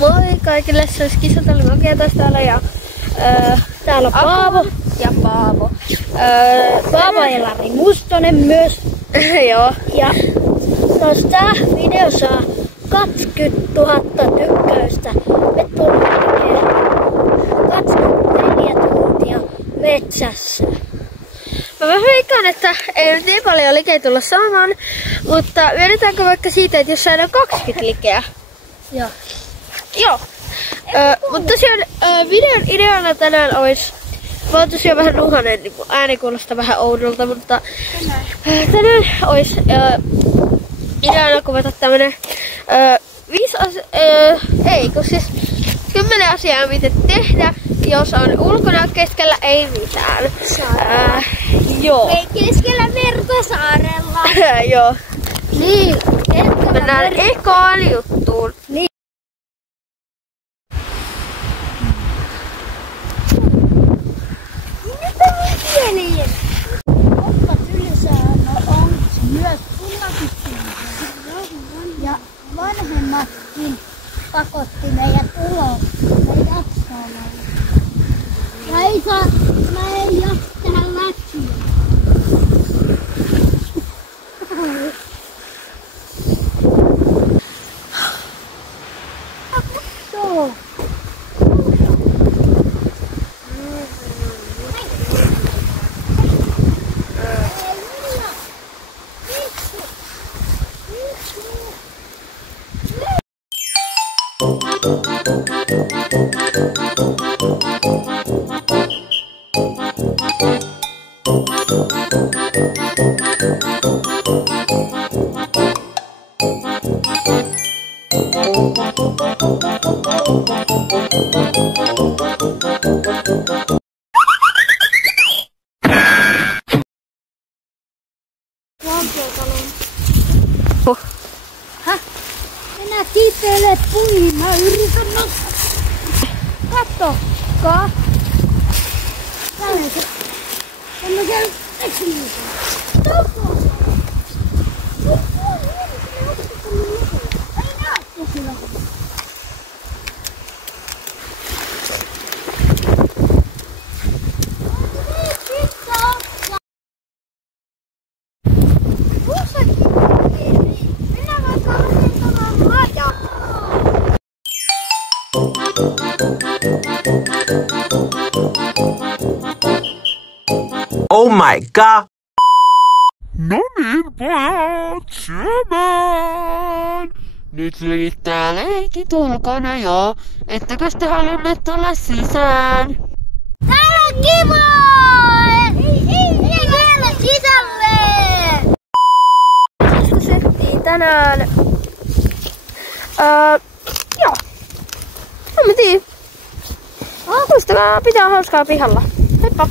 Moi kaikille, se olisi Kissatalli Makeatas täällä ja täällä on Paavo ja Paavo. Paavo ja Lari Mustonen myös. Joo. Ja tuosta video saa 20 000 tykkäystä. Me tullaan 24 tuntia metsässä. Mä vähän veikkaan, että ei nyt niin paljon likeä tulla saamaan, mutta vedetäänkö vaikka siitä, että jos saadaan 20 likeä? Joo. Joo. Mutta tosiaan videon ideana tänään olisi, mä oon tosiaan vähän nuhanen, niin ääni kuulostaa vähän oudolta, mutta tänään olisi ideana kuvata tämmönen 10 asiaa, mitä tehdä, jos on ulkona keskellä ei mitään. Joo. Ei keskellä Mertasaarella. Joo. Niin. Mennään ekaan juttuun. Niin. Nyt on niin pieniä. Oppa Tylsään on myös punakysymys. Ja vanhemmatkin pakotti meidät ulos. Me jaksoilla. Ja ei saa, mä en jaksa tähän läksyyn. Joo. Minä kipeile puihin, mä yritän nostaa. Katsokaa. Tällaisen tekniikan. Ei näette sillä. Oh my god! No niin, pojat, syömään! Nyt riittää leikit ulkona jo. Ettekös te halunneet tulla sisään? Täällä on kivaa! Ei vielä sisälle! Tästä settiin tänään. Joo. En mä tiedä. Muistakaa pitää hauskaa pihalla. Heippa!